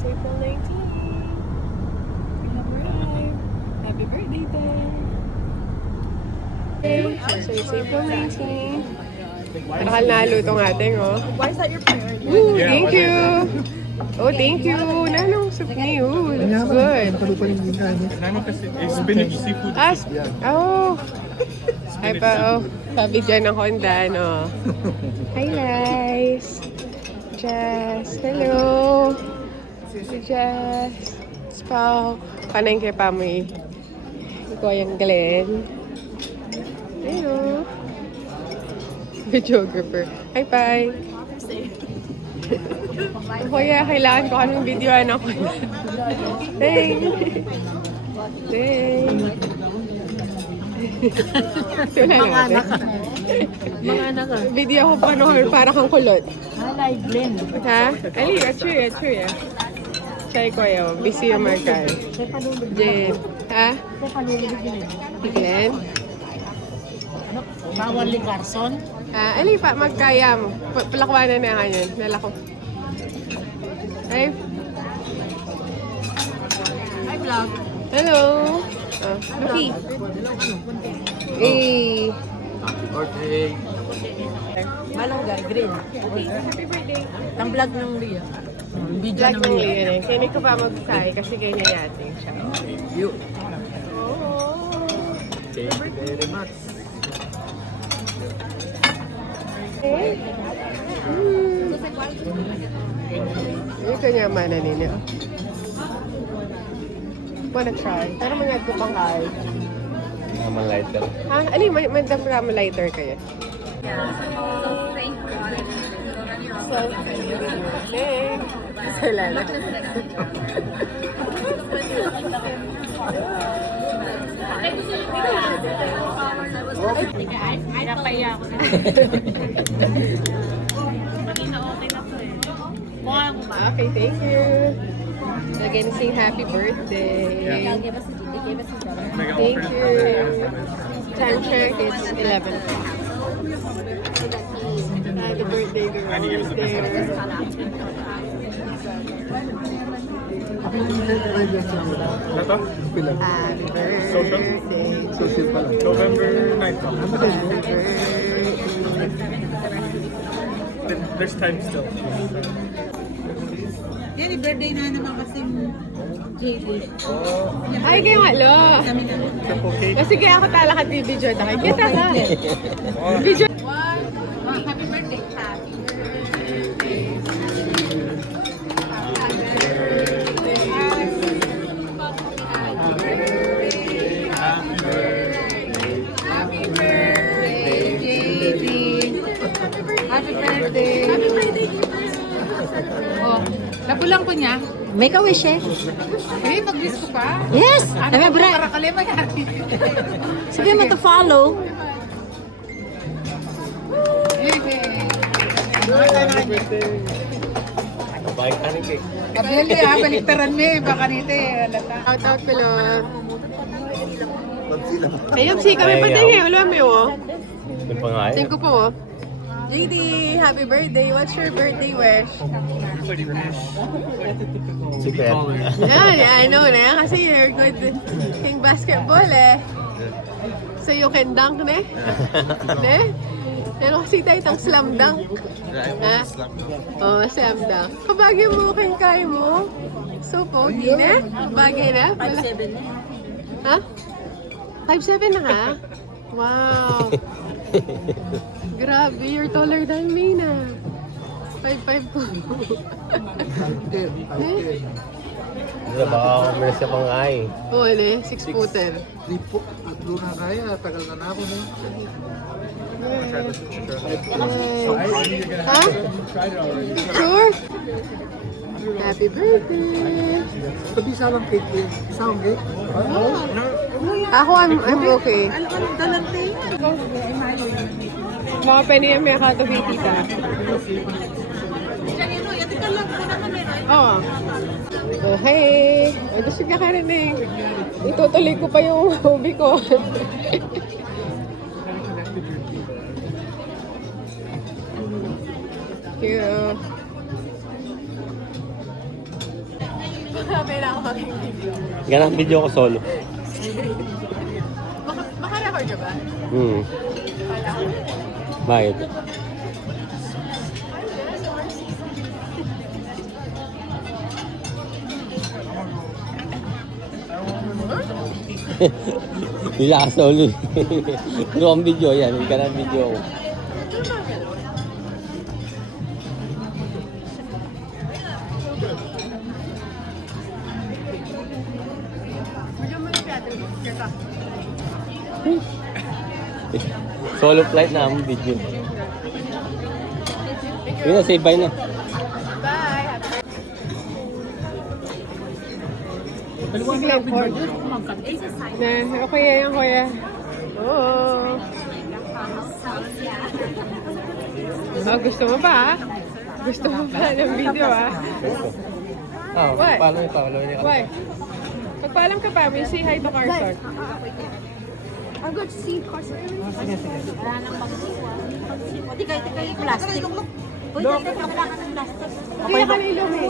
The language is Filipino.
It's April 19th. We have arrived. Happy birthday, Ben. So it's April 19th. Nakahal na halo itong ating, oh. Why is that your priority? Ooh, thank you. Oh, thank you. Nanong soup ni. Ooh, looks good. Spinach seafood. Oh. Ay pa, oh. Sabi dyan ng Honda, no. Hi, guys. Jess. Hello. Si Jess. Spaw. Panay kay Pamoy. Ito yung Glenn. Ayun. Videographer. Hi, Pai. Kuya, kailangan ko anong video ako. Hey. Hey. Mga anak ka. Mga anak ka. Video ko pa noon, para kang kulot. Live blend. Ha? Ali, true. Chay ko yun. Busy yung markal. Jen. Ha? Glenn? Bawal ni Carson. Ali pa, magkayam. Palakwanan na kanyan. Nalako. Ay. Hi, vlog. Hello. Oh, okay. Hey. Happy birthday. Malungga, green. Happy birthday. Ang vlog ng Ria. Video Vlog ng ng Ria. Lian eh. Kaya ko pa mag-say kasi ganyan yating siya. You. Oh. Thank you very much. Eh? Ito niya mana nila. Wanna try? Pero mga ito pang kain. Naman lighter. Ha? Ali, may damrama lighter kayo. So, thank you. Next. Salala. Pinapaya ako. Okay, thank you. Again, sing happy birthday. Thank you. Time check is 11. Happy birthday, girl. Ito? Happy Social? birthday. Social pala. November 9th. There's time still. Yan, birthday na naman kasi JD. Ay, kayo nga, lo. Simple cake. Kasi kaya ako talakat ni video na kayo. Kita ka. Video. Happy birthday. Happy birthday, JD. Happy birthday. Happy birthday. Oh, napulang ko niya. Make a wish eh. Eh, mag-wish ko pa. Yes! Remember, Kalima yan. sige mo to follow. Happy birthday. Bye, kanin cake. Abeli ha, baliktaran mo eh. Baka nito eh. Shout out ko lang. Ayun, si kami pa din eh. Wala mo yun. Yung pangalan. Tingko po. JD, happy birthday. What's your birthday wish? Secret. Yeah, I know na yan. Kasi you're good in basketball eh. So you can dunk ne? Ne? Pero kasi tayo itang slam dunk. Ha? Oo, slam dunk. Kabagay mo kang kaya mo. So, pogi na? Kabagay na? 5'7". Ha? 5'7 na ka? Wow. Grabe, you're taller than me na. 5'5 ko. Wala baka kumilas ka pang ay. Oo, ano eh, 6-footer. Di po, tatlo na kaya, tagal na ako na. Ha? Sure? Happy birthday! Sabi isa lang cake eh. Isa akong cake. Ako, I'm okay. Mga peniyam may katabi tita. Oo. Oh, hey! Ay, gusto ka karinig. Itutuloy ko pa yung hobby ko. Cute. Sabi na ako maging video. Ganang video ko solo. Maka-record ka ba? Wala. Bakit? Hindi ka solo. Ito ang video yan. Hindi ka ng video ko. Bigyan mo na piyate. Kaya Solo flight na ang video. Yun na, say bye na. bye! Sige, Ford. Na, okay yan, kuya. Oo. Oh, gusto mo ba? Gusto mo ba ng video, ah? Ah, What? follow niya. Why? Magpaalam ka pa, may say hi to Carson. I'm going to see Carson. Wala nang magsiwa. Di kayo plastic. Uy, dito ka ng plastic. Kaya ka na ilumi.